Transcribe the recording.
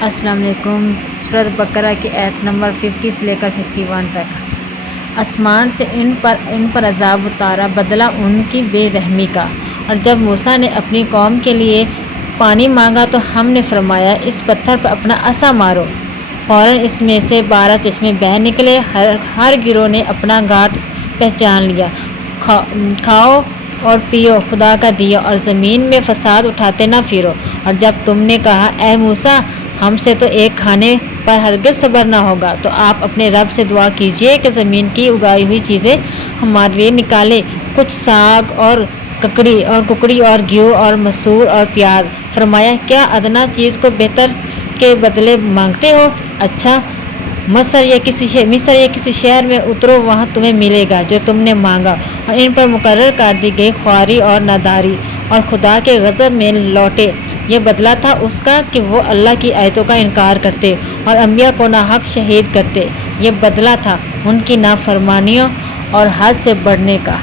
السلام علیکم۔ سورۃ بقرہ کی آیت نمبر 50 سے لے کر 51 تک۔ آسمان سے ان پر عذاب اتارا بدلہ ان کی بے رحمی کا، اور جب موسیٰ نے اپنی قوم کے لیے پانی مانگا تو ہم نے فرمایا اس پتھر پر اپنا عصا مارو، فوراً اس میں سے 12 چشمے بہہ نکلے، ہر گروہ نے اپنا گھاٹ پہچان لیا۔ کھاؤ اور پیو خدا کا دیا، اور زمین میں فساد اٹھاتے نہ پھرو۔ اور جب تم نے کہا اے موسیٰ ہم سے تو ایک کھانے پر ہرگز صبر نہ ہوگا، تو آپ اپنے رب سے دعا کیجیے کہ زمین کی اگائی ہوئی چیزیں ہمارے لیے نکالے، کچھ ساگ اور ککڑی اور گیہوں اور مسور اور پیاز۔ فرمایا کیا ادنیٰ چیز کو بہتر کے بدلے مانگتے ہو؟ اچھا مصر یا کسی شہر میں اترو، وہاں تمہیں ملے گا جو تم نے مانگا۔ اور ان پر مقرر کر دی گئی خواری اور ناداری، اور خدا کے غضب میں لوٹے۔ یہ بدلہ تھا اس کا کہ وہ اللہ کی آیتوں کا انکار کرتے اور انبیاء کو ناحق شہید کرتے۔ یہ بدلہ تھا ان کی نافرمانیوں اور حد سے بڑھنے کا۔